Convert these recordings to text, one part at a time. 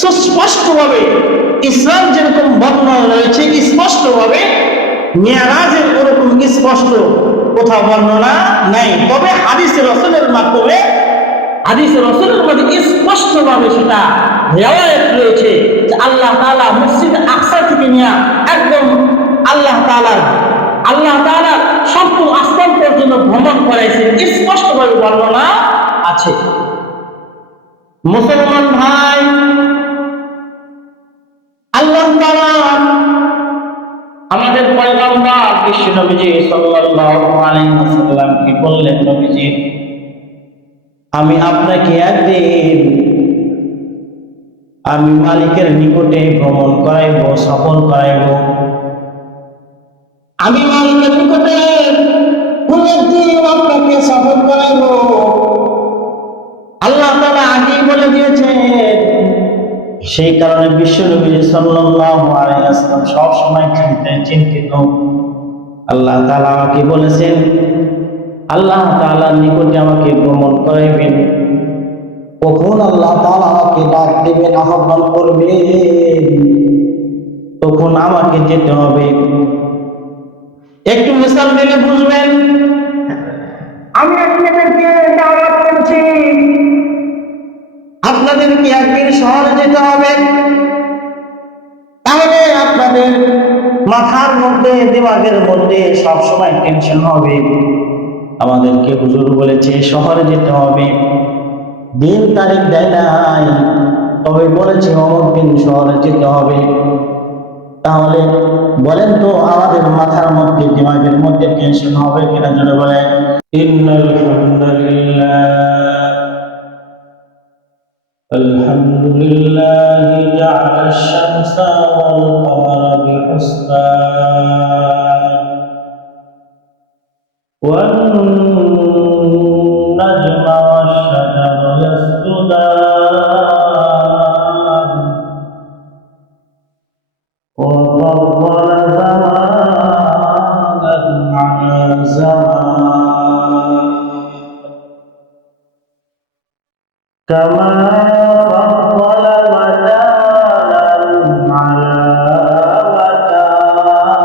সুস্পষ্টভাবে ইসলাম যেরকম বর্ণনা রয়েছে স্পষ্টভাবে মিরাজের ওরকম স্পষ্ট কোথাও বর্ণনা নাই। তবে হাদিসে রাসূলের মাধ্যমে স্পষ্টভাবে সেটা রিওয়ায়াত রয়েছে যে আল্লাহ তাআলা মসজিদ আকসা থেকে নিয়ে একদম আল্লাহ তাআলা সম্পূর্ণ আসমান পর্যন্ত ভ্রমণ করাইছেন, স্পষ্টভাবে বর্ণনা আছে। মুসলমান ভাই, আল্লাহ তাআলা আমাদের পয়গম্বর বিশ্ব নবীজি সাল্লাল্লাহু আলাইহি ওয়াসাল্লামকে বললেন, নবীজি আমি আপনাকে একদিন আমি মালিকের নিকটে ভ্রমণ করাইব, সফর করাইব। আমি মালিকের নিকটে আপনাকে সফর করাইব। আল্লাহ তাআলা আগেই বলে দিয়েছেন। সেই কারণে বিশ্ব নবী সাল্লাল্লাহু আলাইহি ওয়াসাল্লাম সব সময় চিন্তিত। আল্লাহ তাআলা আমাকে বলেছেন, আল্লাহ তাআলার নিকটে আমাকে ভ্রমণ করাইবেন। কখন আল্লাহ তাআলা আমাকে ডাক দিবেন, আহ্বান করবেন, তখন আমাকে যেতে হবে। একটু মিসাল দিলে বুঝবেন। আমি আপনাদেরকে দাওয়াত করছি, আপনাদেরকে একদিন শহরে যেতে হবে। তাহলে আপনাদের মাথার মধ্যে, দিমাগের মধ্যে সব সময় টেনশন হবে। আমাদেরকে হুজুর বলেছে শহরে যেতে হবে, দিন তারিখ দেয় নাই, তবে বলেছে অমুক দিন শহরে যেতে হবে। তাহলে বলেন তো আমাদের মাথার মধ্যে, দিমাগের মধ্যে টেনশন হবে কিনা? জন্য বলেন ইন্নাল হামদুলিল্লাহি জাআলা আশ-শামসা ওয়াল কমারা বিহুসবান ওয়ান নাজমা ওয়াশ-শাজারা ইয়াসজুদান وفضل زمانا على زمان كما فضل مكانا على مكان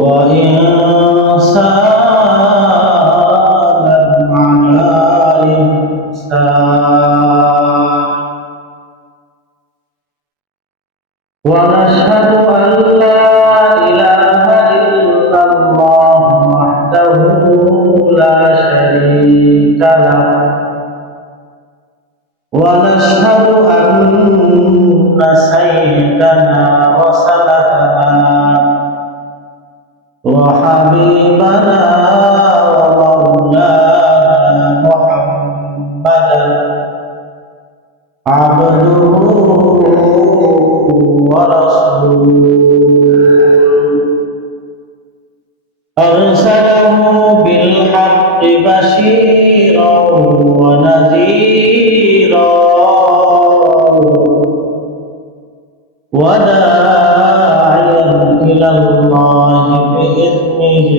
وإنسانا على إنسان ونشهد أن لا إله إلا الله وحده لا شريك له ونشهد أن سيدنا وسندنا وحبيبنا ومولانا محمدا عبده أرسله بالحق بشيرا ونذيرا وداعيا إلى الله بإذنه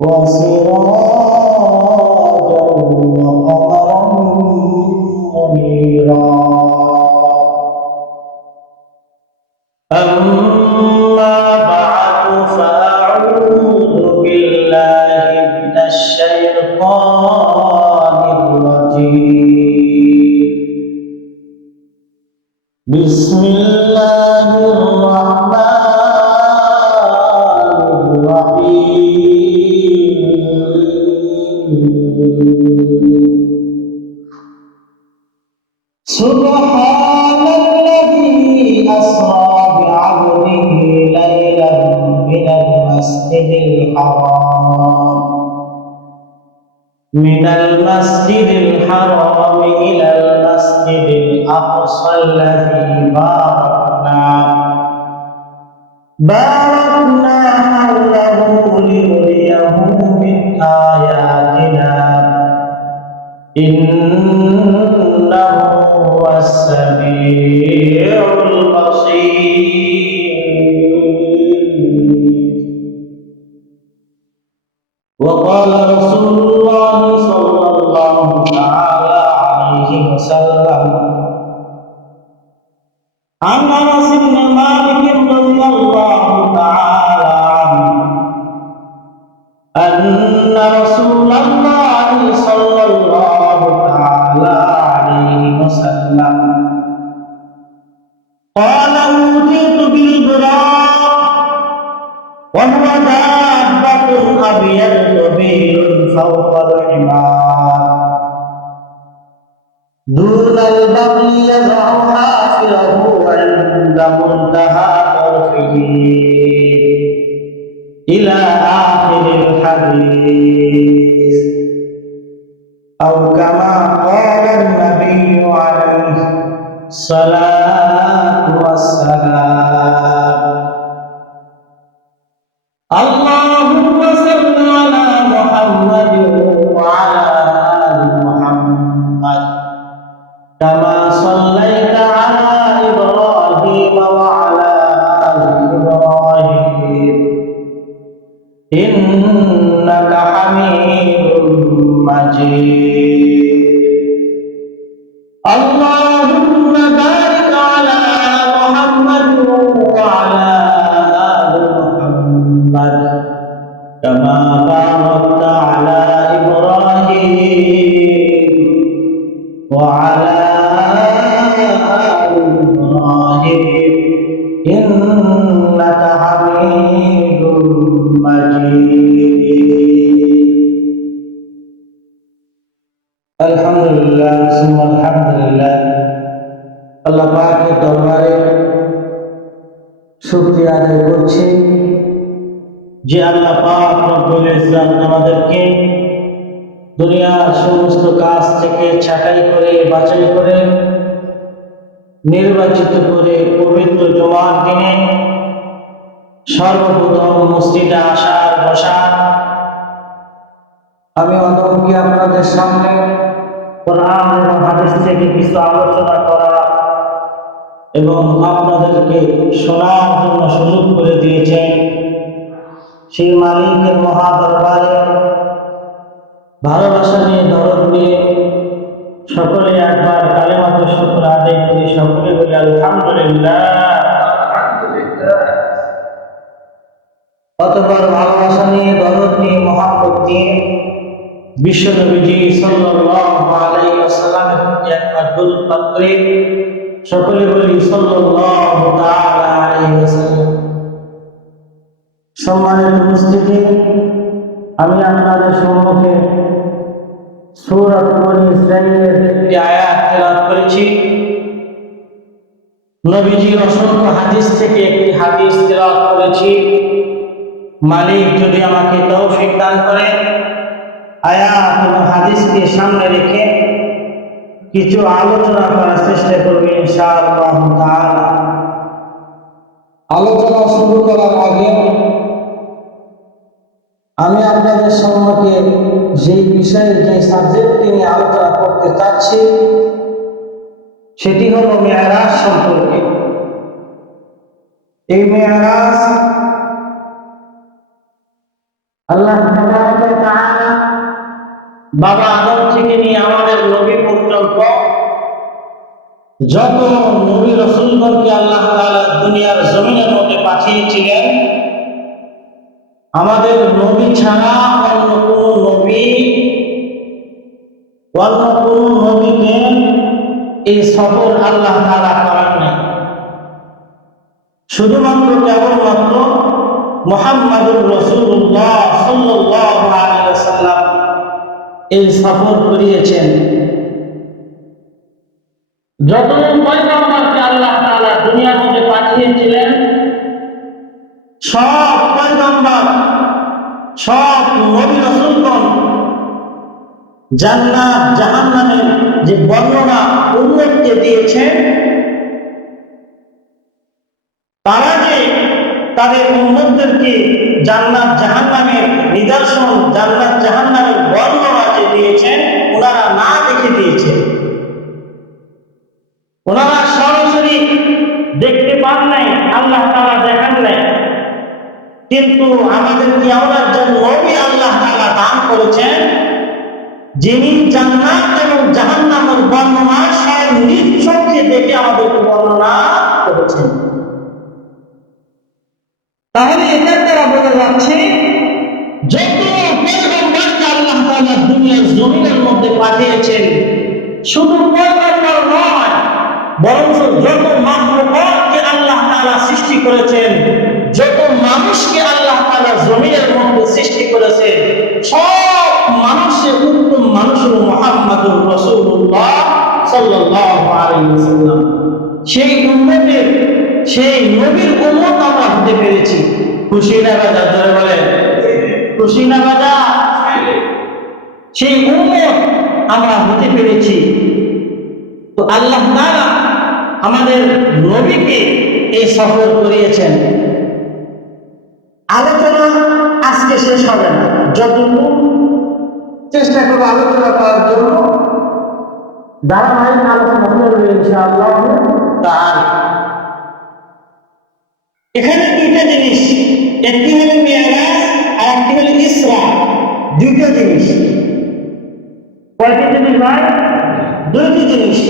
وسراجا وقمرا منيرا. أما بعد فأعوذ بالله من الشيطان الرجيم. بسم الله الرحمن الرحيم. سبحان الذي أسرى بعبده ليلا من المسجد الحرام إلى المسجد الأقصى الذي باركنا حوله لنريه من آياتنا إنه هو السميع البصير. وقال رسول الله صلى الله تعالى রাসূলুল্লাহ সাল্লাল্লাহু তাআলা আলাইহি ওয়াসাল্লাম قال أوتيت بالبراق وهو دابة أبيض طويل فوق الحمار دون البغل يضع حافره عند منتهى طرفه إلى آخر الحديث أو كما قال النبي عليه الصلاة والسلام اللهم صل على محمد وعلى آل محمد كما صليت على إبراهيم وعلى آل إبراهيم إنك حميد مجيد اللهم بارك على محمد وعلى آل محمد كما باركت على إبراهيم وعلى آل إبراهيم إنك حميد مجيد আলহামদুলিল্লাহ সুম্মা আলহামদুলিল্লাহ আল্লাহ পাকের দরবারে শুকরিয়া আদায় করছি যে আল্লাহ পাক রব্বুল ইজ্জত আমাদেরকে দুনিয়ার সমস্ত কাজ থেকে ছাঁটাই করে বাছাই করে নির্বাচিত করে পবিত্র জুমার দিনে সর্বপ্রথম মসজিদে আসার বসার আমি অদমকে আপনাদের সামনে কোরআন এবং হাদিস থেকে কিছু আলোচনা করা এবং আপনাদেরকে শোনার জন্য সুযোগ করে দিয়েছেন সেই মালিকের মহাদরবারে ভালোবাসা নিয়ে দরদ নিয়ে সকলে একবার কালেমাতুর শুকর আদায় করি সকলে বলি আলহামদুলিল্লাহ। অতঃপর ভালোবাসা নিয়ে দরদ নিয়ে মহব্বত দিয়ে বিশ্বনবীজি সাল্লাল্লাহু আলাইহি ওয়াসাল্লামের প্রতি একবার দরুদ পাঠ করে সকলে বলি সাল্লাল্লাহু তাআলা আলাইহি ওয়াসাল্লাম। সম্মানিত উপস্থিতি, আমি আপনাদের সম্মুখে সূরা বনী ইসরাঈলের একটি আয়াত তেলাওয়াত করেছি। নবীজির অসংখ্য হাদিস থেকে একটি হাদিস তেলাওয়াত করেছি। মালিক যদি আমাকে তৌফিক দান করে আয়াত এবং হাদিসকে সামনে রেখে কিছু আলোচনা করার চেষ্টা করব ইনশাআল্লাহ তাআলা। আলোচনা শুরু করার আগে আমি আপনাদের সম্মুখে যেই বিষয়ে যে সাবজেক্টটি নিয়ে আলোচনা করতে চাচ্ছি সেটি হলো মেরাজ সম্পর্কে। এই মেরাজ আল্লাহ তাবারক ওয়া তাআলা বাবা আদম থেকে নিয়ে আমাদের নবী পর্যন্ত যত নবী রাসূলগণকে আল্লাহ তাআলা দুনিয়ার জমিনের মধ্যে পাঠিয়েছিলেন, আমাদের নবী ছাড়া অন্য কোনো নবীকে এই সফর আল্লাহ তাআলা করান নাই। শুধুমাত্র কেবলমাত্র মুহাম্মাদুর রাসূলুল্লাহ সাল্লাল্লাহু আলাইহি ওয়াসাল্লাম এই সফর করিয়েছেন। যত পয়গম্বরকে আল্লাহ তাআলা দুনিয়ার মধ্যে পাঠিয়েছিলেন, সব পয়গম্বর সব নবী রাসূলগণ জান্নাত জাহান্নামের যে বর্ণনা উম্মতকে দিয়েছেন, তারা যে তাদের উম্মতদেরকে জান্নাত জাহান্নামের নিদর্শন জান্নাত জাহান্নামের বর্ণনা যে দিয়েছেন, ওনারা না দেখে দিয়েছেন। ওনারা সরাসরি দেখতে পান নাই, আল্লাহ তাআলা দেখান নাই, কিন্তু আমাদেরকে এমন একজন নবী আল্লাহ তাআলা দান করেছেন যিনি জান্নাত এবং জাহান্নামের বর্ণনা স্বয়ং নিজ চোখে দেখে আমাদেরকে বর্ণনা করেছেন। তাহলে এটার দ্বারা বোঝা যাচ্ছে যত পয়গম্বরকে জমিনের মধ্যে পাঠিয়েছেন। শুধু পয়গম্বর নয়, বরং যত মাখলুকাতকে আল্লাহ তাআলা সৃষ্টি করেছেন, যত মানুষকে আল্লাহ তাআলা জমিনের মধ্যে সৃষ্টি করেছেন, সব মানুষের উত্তম মানুষ হলো মুহাম্মদুর রাসূলুল্লাহ সাল্লাল্লাহু আলাইহি ওয়াসাল্লাম। সেই উম্মতের, সেই নবীর উম্মত আমরা হতে পেরেছি। খুশি না বাজার? ধরে বলেন খুশি না বাজার? সেই উম্মত আমরা হতে পেরেছি। তো আল্লাহ তাআলা আমাদের নবীকে এই সফর করিয়েছেন। আলোচনা আজকে শেষ হবে না, যতটুকু চেষ্টা করবো আলোচনা করার জন্য ধারাবাহিক আলোচনা করবে ইনশাআল্লাহ তাআলা। এখানে দুইটা জিনিস, একটি হলো মিরাজ আর একটি হলো ইসরা। দুইটা জিনিস। কয়টি জিনিস ভাই? দুইটি জিনিস।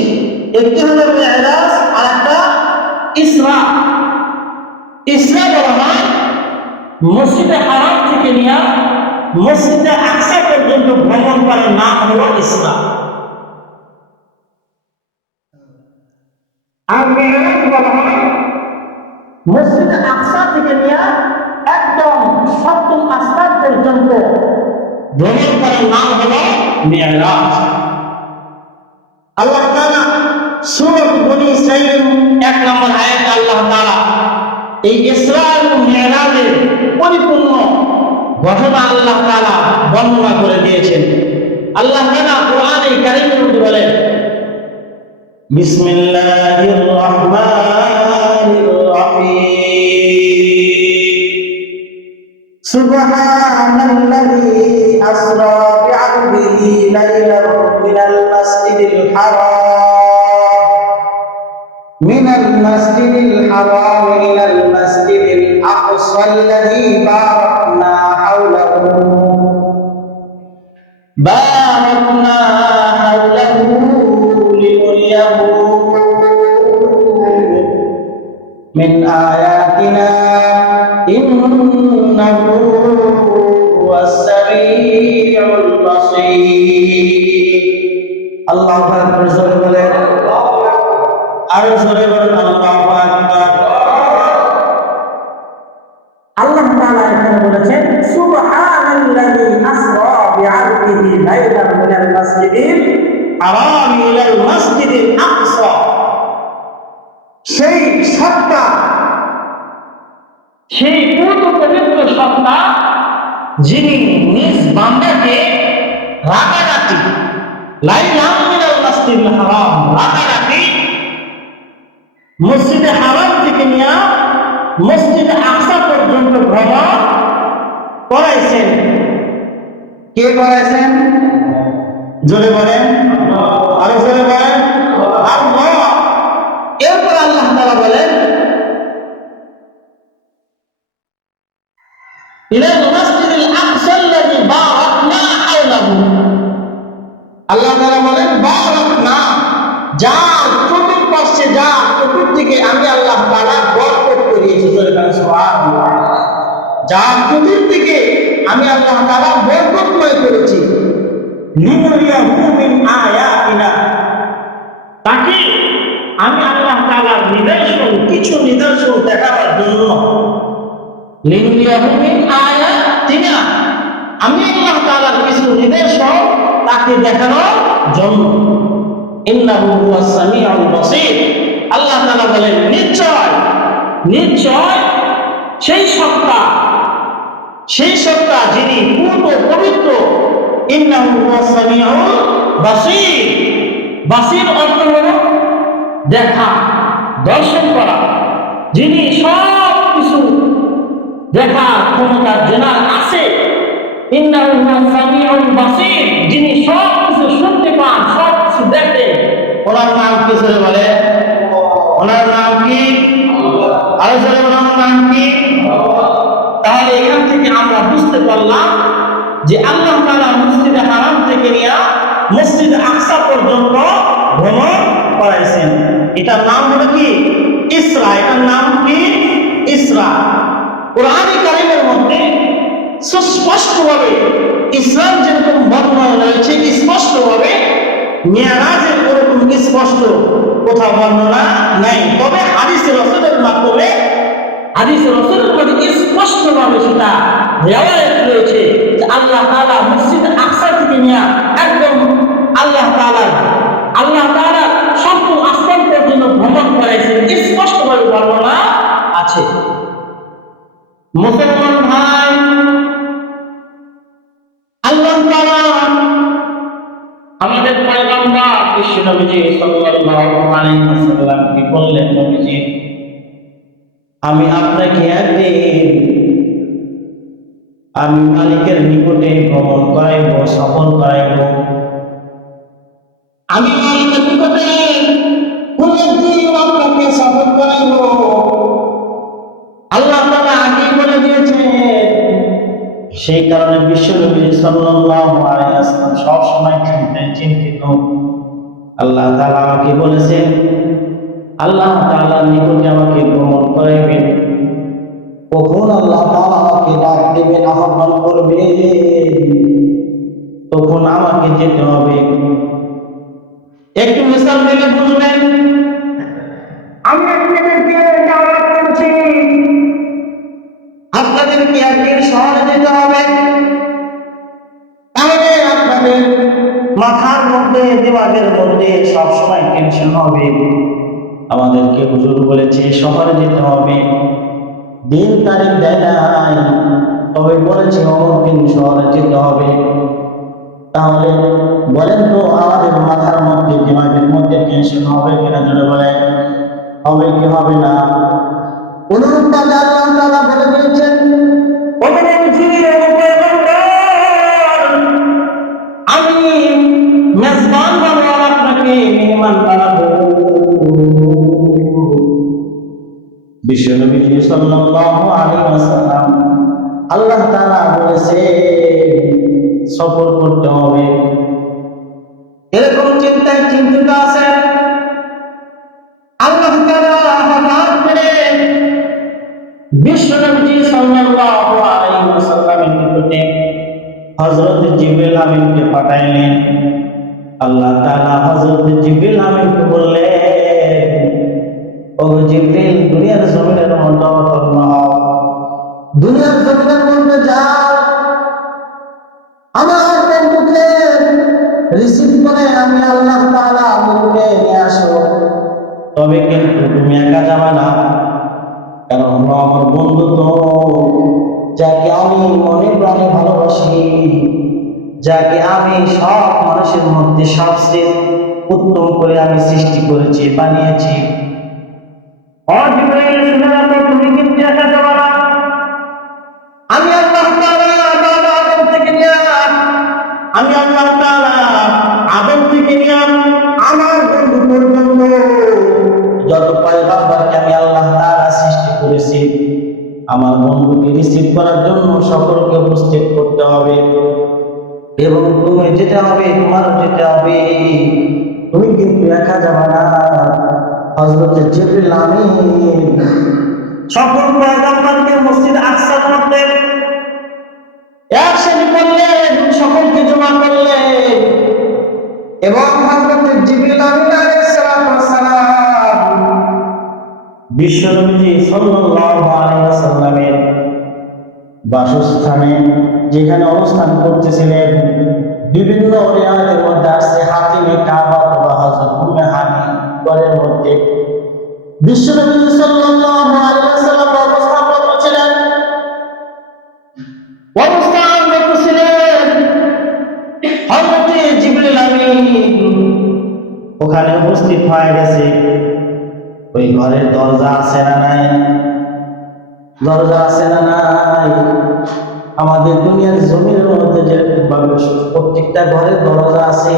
একটি হলো মিরাজ আর একটা ইসরা। ইসরা বলা হয় মসজিদে হারাম থেকে নিয়ে মসজিদে আকসা পর্যন্ত ভ্রমণ করার নাম হলো ইসরা। আর মিরাজ বলা হয় মসজিদে আকসা থেকে নিয়ে একদম সপ্তম আসমান পর্যন্ত ভ্রমণ করার নাম হলো মিরাজ। আল্লাহ তাআলা সূরা বনী ইসরাঈল 1 নম্বর আয়াতে আল্লাহ তাআলা এই ইসরা এবং মিরাজের পরিপূর্ণ ঘটনা আল্লাহ তাআলা বর্ণনা করে দিয়েছেন। আল্লাহ তাআলা কোরআনে কারীমের মধ্যে বলেন, বিসমিল্লাহির রহমানির রহিম, সুবহানাল্লাযী আসরা বি'আবদিহি লাইলান মিনাল মাসজিদিল হারাম ইলাল মাসজিদিল আকসা আল্লাযী বারাকনা হাওলাহু লিনুরিয়াহু মিন আয়াতিনা ইন্নাহু হুয়াস সামিউল বাসীর। আল্লাহু আকবার। জোরে বলেন, আরো জোরে বলেন আল্লাহু আকবার। আল্লাহ তাআলা এখানে বলেছেন সুবহানাল্লাযী আসরা বি'আবদিহি লাইলান মিনাল মাসজিদিল হারাম ইলাল মাসজিদিল আকসা। সেই সত্তা, সেই পবিত্র সত্তা যিনি নিজ বান্দাকে রাতারাতি লাইলান মিনাল মাসজিদিল হারাম, রাতারাতি মসজিদে হারাম থেকে নিয়ে মসজিদে আকসা পর্যন্ত ভ্রমণ করাইছেন। কে করাইছেন? জোরে বলেন, আরো জোরে বলেন আল্লাহ। এরপর আল্লাহ তাআলা বলেন, ইলাল মাসজিদিল আকসা আল্লাযী বারাকনা হাওলাহু। আল্লাহ তাআলা বলেন বারাকনা, যা চতুর্পাশে, যা চতুর্দিকে আমি আল্লাহ তাআলা বরকত করিয়েছি। সুবহানাল্লাহ। যা চতুর্দিকে আমি আল্লাহ তাআলা বরকতময় করেছি। লিনুরিয়াহু মিন আয়াতিনা, তাকে আমি আল্লাহ তাআলার নিদর্শন, কিছু নিদর্শন দেখাবার জন্য। লিনুরিয়াহু মিন আয়াতিনা, আমি আল্লাহ তাআলার কিছু নিদর্শন তাকে দেখানোর জন্য। ইন্নাহু হুয়াস সামিউল বাসীর। আল্লাহ তাআলা বলেন নিশ্চয়, নিশ্চয় সেই সত্তা যিনি পূর্ণ পবিত্র। ইন্নাহু হুয়াস সামিউল বাসীর। বাসীর অর্থ হলো দেখা, দর্শন করা। যিনি সব কিছু দেখার ক্ষমতা জানার আছে। ইন্নাহু হুয়াস সামিউল বাসীর, যিনি সব কিছু শুনতে পান, সব কিছু দেখেন। ওনার নাম কি? জোরে বলে, ওনার নাম কি? আরো জোরে বলে, ওনার নাম কি? তাহলে এখান থেকে আমরা বুঝতে পারলাম যে আল্লাহ তাআলা মসজিদে হারাম থেকে নিয়ে মসজিদে আকসা পর্যন্ত ভ্রমণ করাইছেন। এটার নাম হলো কি? ইসরা। এটার নাম কি? ইসরা। কোরআনে কারীমের মধ্যে সুস্পষ্টভাবে ইসরার যেরকম বর্ণনা রয়েছে, মিরাজের ওরকম স্পষ্ট কোথাও বর্ণনা নাই, তবে হাদিসে রাসূলের মাধ্যমে হাদিসে রাসূলের মধ্যে স্পষ্টভাবে সেটা রিওয়ায়াত রয়েছে যে আল্লাহ তাআলা মসজিদ আকসা থেকে নিয়ে একদম আল্লাহ তাআলা সপ্তম আসমান পর্যন্ত ভ্রমণ করাইছেন, স্পষ্টভাবে বর্ণনা আছে। মুসলমান ভাই, আল্লাহ তাআলা আমাদের পয়গম্বর বিশ্ব নবীজি সাল্লাল্লাহু আলাইহি ওয়াসাল্লামকে বললেন, নবীজি আমি আপনাকে একদিন আমি মালিকের নিকটে ভ্রমণ করাইব, সফর করাইব। আমি মালিকের নিকটে কোন একদিন আপনাকে সফর করাইব। আল্লাহ তাআলা আগে বলে দিয়েছেন, সেই কারণে বিশ্বনবী সাল্লাল্লাহু আলাইহি ওয়াসাল্লাম সব সময় চিন্তিত। আল্লাহ তাআলা আমাকে বলেছেন, আল্লাহ তাআলার নিকটে আমাকে ভ্রমণ করাইবেন। কখন আল্লাহ তাআলা আমাকে ডাক দেবেন, আহ্বান করবে, তখন আমাকে যেতে হবে। একটু মিসাল দিলে বুঝবেন। আমি আপনাদেরকে দাওয়াত করছি, আপনাদেরকে একদিন শহরে যেতে হবে। তাহলে আপনাদের মাথার মধ্যে, দিমাগের মধ্যে সবসময় টেনশন হবে, আমাদেরকে হুজুর বলেছে শহরে যেতে হবে, দিন তারিখ দেয় নাই, তবে বলেছে অমুক দিন শহরে যেতে হবে। তাহলে বলেন তো আমাদের মাথার মধ্যে, দিমাগের মধ্যে টেনশন হবে কিনা? জন্য বলেন, হবে কি হবে না? অনুরূপভাবে আল্লাহ তাআলা বলে দিয়েছেন, আমি মেজবান বানাবো, আপনাকে মেহমান বানাবো। বিশ্বনবী সাল্লাল্লাহু আলাইহি ওয়াসাল্লাম আল্লাহ তাআলা বলেছে সফর করতে হবে। এরকম চিন্তায় চিন্তিত আছেন, আল্লাহ তাআলা হঠাৎ করে বিশ্বনবী সাল্লাল্লাহু আলাইহি ওয়াসাল্লামের নিকটে হযরত জিবরিল আমিনকে পাঠাইলেন। আল্লাহ তাআলা হযরত জিবরিল আমিনকে বললেন, ও জিবরিল, দুনিয়ার জমিনের মধ্যে অবতীর্ণ হও, দুনিয়ার জমিনের মধ্যে যাও, আমার বন্ধুকে রিসিভ করে আমি আল্লাহ তাআলা বলতে নিয়ে আসো। তবে কিন্তু তুমি একা যাবে না, কারণ আমার বন্ধু তো যাকে আমি মনে প্রাণে ভালোবাসি, যাকে আমি সব মানুষের মধ্যে সবচেয়ে উত্তম করে আমি সৃষ্টি করেছি, বানিয়েছি। তুমি কিন্তু একা যাবে না, আমি আল্লাহ তাআলা আদম থেকে নিয়ে আমার বন্ধু পর্যন্ত যত পয়গম্বরকে আমি আল্লাহ তাআলা সৃষ্টি করেছি, আমার বন্ধুকে রিসিভ করার জন্য সকলকে উপস্থিত করতে হবে। এবং তুমি যেতে হবে, তোমারও যেতে হবে, তুমি কিন্তু একা যাবে না। হযরত জিবরিল আমিন সকল পয়গম্বরকে মসজিদ আকসার মধ্যে একসাথে করলেন, সকলকে জমা করলেন, এবং হযরত জিবরিল আমিন আলাইহিস সালাম বিশ্বনবী সাল্লাল্লাহু আলাইহি ওয়াসাল্লামের বাসস্থানে যেখানে অবস্থান করতেছিলেন, বিভিন্ন রিওয়ায়াতের মধ্যে আসছে হাতিমে কাবা বা হযরত উম্মে হানি ঘরের মধ্যে বিশ্বনবী সাল্লাল্লাহু আলাইহি ওয়াসাল্লাম অবস্থান করতেছিলেন। হযরত জিবরিল আমিন ওখানে উপস্থিত হয়ে গেছে। ওই ঘরের দরজা আছে না নাই? দরজা আছে না নাই? আমাদের দুনিয়ার জমিনের মধ্যে যেরকম ভাবে প্রত্যেকটা ঘরের দরজা আছে,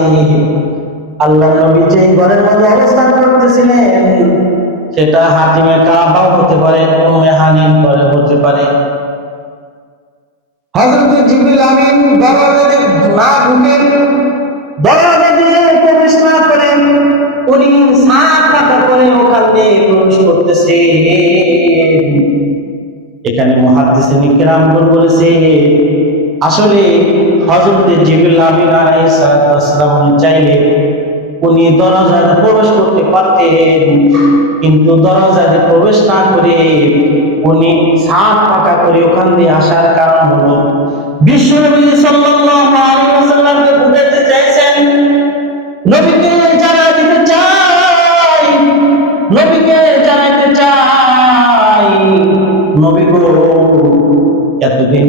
আল্লাহ নবী যে ঘরের মধ্যে অবস্থান করতেছিলেন সেটা হাতিমে কাবাও হতে পারে, উম্মে হানির ঘরে হতে পারে। হযরত জিবরিল আমিন দরজা দিয়ে না ঢুকে, দরজা দিয়ে প্রবেশ না করেন, উনি সাত পাতা করে ওখান দিয়ে প্রবেশ করতেছে। এখানে মুহাদ্দিসিন কিরামগণ বলেছে, আসলে হযরত জিবরিল আমিন আলাইহিস সালাম চাইলে উনি দরজাতে প্রবেশ করতে পারতেন, কিন্তু দরজাতে প্রবেশ না করে উনি সাত পাকা করে ওখান দিয়ে আসার কারণ হলো বিশ্বনবী সাল্লাল্লাহু আলাইহি ওয়াসাল্লামকে বুঝাতে চাইছেন, নবীকে জানাই দিতে চাই, নবীকে জানাইতে চাই, নবী গো, এতদিন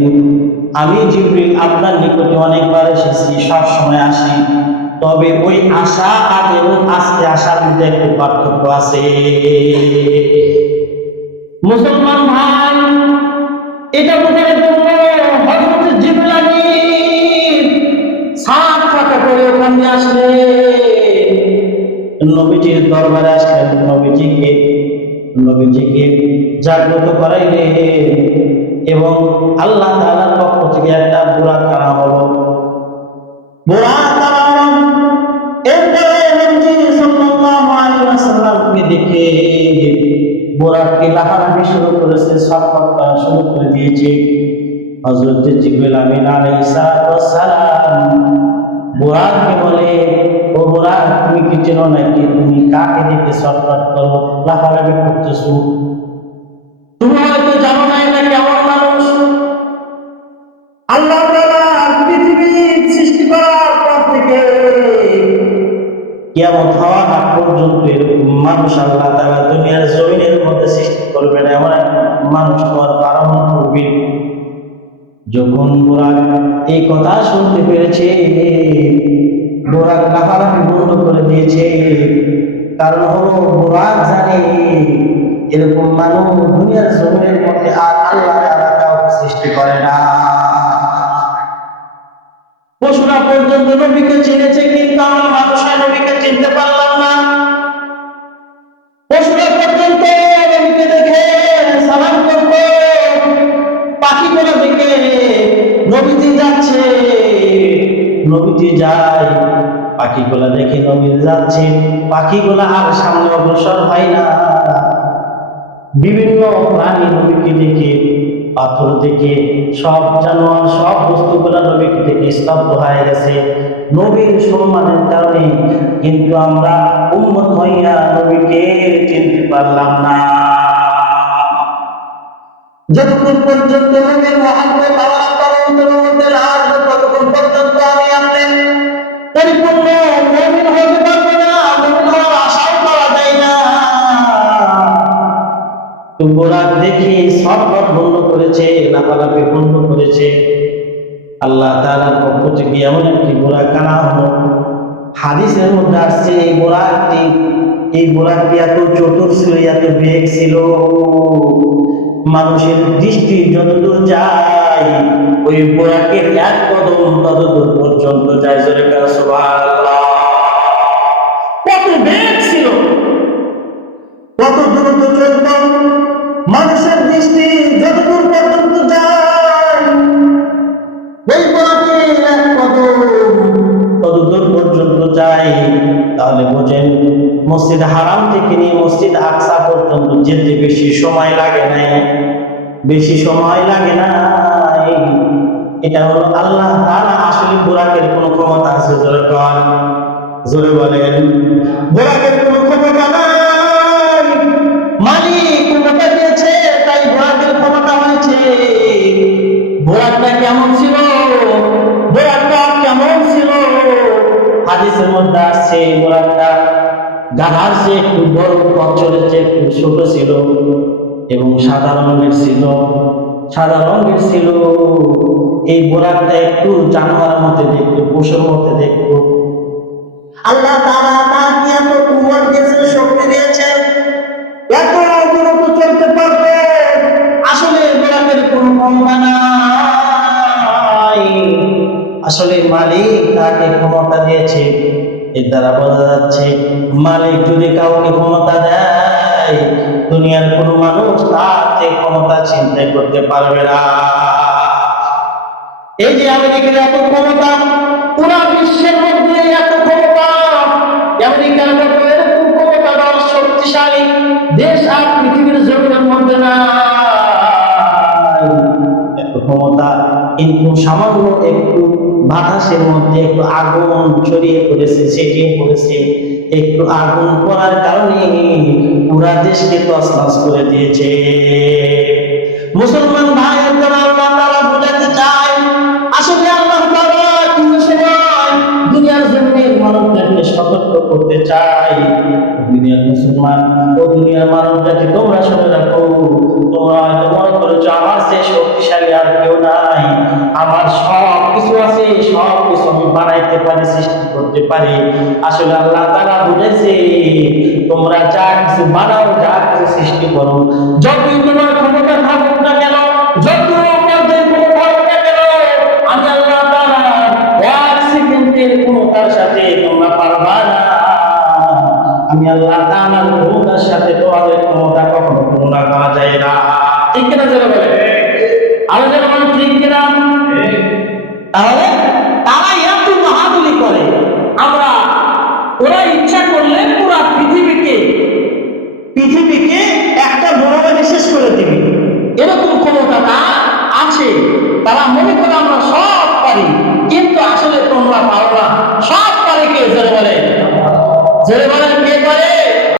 আমি জিবরিল আপনার নিকটে অনেকবার এসেছি, সব সময় আসি, তবে ওই আশা আর এবং আজকে আসার মধ্যে একটু পার্থক্য আছে। মুসলমান ভাই, এটা বোঝার জন্য হযরত জিবরিল আমিন সাত ফাঁকা করে ওখানে আসলেন, নবীজির দরবারে আসলেন, নবীজিকে জাগ্রত করাইলেন এবং আল্লাহ তাআলার পক্ষ থেকে একটা বুরাক আনা হলো। বুরাক আনা হলো, এরপরে নবীজি সাল্লাল্লাহু আলাইহি ওয়াসাল্লামকে দেখে বুরাককে লাফালাফি শুরু করেছে, ছটফট করা শুরু করে দিয়েছে। হযরত জিবরিল আমিন আলাইহিস সালাম বুরাককে বলে, ও বুরাক, তুমি কি চেনো নাকি তুমি কাকে দেখে ছটফট করো, লাফালাফি করতেছো? তুমি হয়তো জানো না এটা কেমন মানুষ। আল্লাহ তাআলা পৃথিবী সৃষ্টি করার পর থেকে কিয়ামত হওয়ার আগ পর্যন্ত এরকম মানুষ আল্লাহ তাআলা দুনিয়ার জমিনের মধ্যে সৃষ্টি করবেন, এমন এক মানুষ হওয়ার কারণ করবে। যখন বুরাক এই কথা শুনতে পেরেছে, বুরাক লাফালাফি বন্ধ করে দিয়েছে। কারণ হলো বুরাক জানে এরকম মানুষ দুনিয়ার জমিনের মধ্যে আর আল্লাহ তাআলা কাউকে সৃষ্টি করে না। পশুরা পর্যন্ত নবীকে চিনেছে, কিন্তু আমরা মানুষরা নবীকে চিনতে পারলাম না। পশুরা পর্যন্ত নবীকে দেখে সালাম করত, পাখিগুলো দেখে নবীজি যাচ্ছে, নবীজি যায়, পাখিগুলা দেখে নবীজি যাচ্ছে, পাখিগুলা আর সামনে অগ্রসর হয় না। বিভিন্ন প্রাণী নবীকে দেখে, পাথর দেখে, সব জানোয়ার, সব বস্তুগুলা নবীকে দেখে স্তব্ধ হয়ে গেছে নবীর সম্মানের কারণে, কিন্তু আমরা উম্মত হইয়া নবীকে চিনতে পারলাম না। যতক্ষণ পর্যন্ত নবীর মহব্বত আমার অন্তরের মধ্যে না আসবে, ততক্ষণ পর্যন্ত আমি আপনি পরিপূর্ণ মুমিন হতে পারবো না, মুমিন হওয়ার আশাও করা যায় না। তো বুরাক দেখি ছটফট বন্ধ করেছে, লাফালাফি বন্ধ করেছে। আল্লাহ তাআলার পক্ষ থেকে এমন একটি বুরাক আনা হলো। হাদিসের মধ্যে আসছে এই বুরাকটি এত চতুর ছিল, এত বেগ ছিল, মানুষের দৃষ্টি যতদূর যায় ওই বুরাকের এক কদম ততদূর পর্যন্ত যায়। জোরে বলেন সুবহানাল্লাহ। কত বেগ ছিল, কত দ্রুত চলত, মানুষের দৃষ্টি যতদূর পর্যন্ত যায় ওই বুরাকের এক কদম ততদূর পর্যন্ত যায়। তাহলে বোঝেন, মসজিদ হারাম থেকে নিয়ে মসজিদ আকসা পর্যন্ত যেতে বেশি সময় লাগে না, বেশি সময় লাগে না। এটা হলো আল্লাহ তাআলা আসলে বুরাকের কোনো ক্ষমতা আছে? জোরে বলেন, বুরাকের কোনো ক্ষমতা নাই। মালিক ক্ষমতা দিয়েছে, তাই বুরাকের ক্ষমতা হয়েছে। বুরাকটা কেমন ছিল? বুরাকটা কেমন ছিল? হাদিসের মধ্যে আসছে বুরাকটা গাধার চেয়ে একটু বড়, কচ্ছপের চেয়ে একটু ছোট ছিল এবং সাদা রঙের ছিল, সাদা রঙের ছিল। এই বুরাকটা একটু জানোয়ারের মধ্যে দেখতো, পশুর মধ্যে দেখতো। আল্লাহ তাআলা তাকে এত কুওয়াত দিয়েছেন, শক্তি দিয়েছেন, এত দ্রুত চলতে পারবে। আসলে বুরাকের কোনো ক্ষমতা নাই, আসলে মালিক তাকে ক্ষমতা দিয়েছে। এর দ্বারা বোঝা যাচ্ছে, মালিক যদি কাউকে ক্ষমতা দেয়, দুনিয়ার কোনো মানুষ তার যে ক্ষমতা চিন্তা করতে পারবে না। এই যে আমেরিকার এত ক্ষমতা, পুরা বিশ্বের মধ্যে এত ক্ষমতা, আমেরিকার মতো এরকম ক্ষমতাধর শক্তিশালী দেশ আর পৃথিবীর জমিনের মধ্যে নাই। এত ক্ষমতা, কিন্তু সামান্য একটু বাতাস বাতাসের মধ্যে একটু আগুন ছড়িয়ে পড়েছে, ছিটিয়ে পড়েছে। একটু আগুন পড়ার কারণে পুরা দেশকে তছনছ করে দিয়েছে। মুসলমান ভাই আল্লাহ তাআলা বুঝাতে চায়, আসলে আল্লাহ তাআলা কোনো সময় দুনিয়ার জমিনের মানবটাকে সতর্ক করতে চায়। দুনিয়ার মুসলমান ও দুনিয়ার মানবটাকে তোমরা শুনে রাখো, তোমরা হয়তো মনে করেছো আমার চেয়ে শক্তিশালী আর কেউ নাই, আমার সব কিছু আছে, সব কিছু আমি বানাইতে পারি, সৃষ্টি করতে পারি। আসলে আল্লাহ তাআলা বুঝেছে তোমরা যা কিছু বানাও, যা কিছু সৃষ্টি করো, যতই তোমার ক্ষমতা থাকুক না কেন, যতই তোমাদের ক্ষমতা হোক না কেন, আমি আল্লাহ তাআলা এক সেকেন্ডের ক্ষমতার সাথে তোমরা পারবা না। আমি আল্লাহ তাআলার ক্ষমতার সাথে তোমাদের ক্ষমতা কখনো তুলনা করা যায় না। ঠিক কিনা যারা বলে আমাদের মনে ঠিক কিনা? তাহলে তারা এত বাহাদুরি করে, আমরা ওরা ইচ্ছা করলে পুরা পৃথিবীকে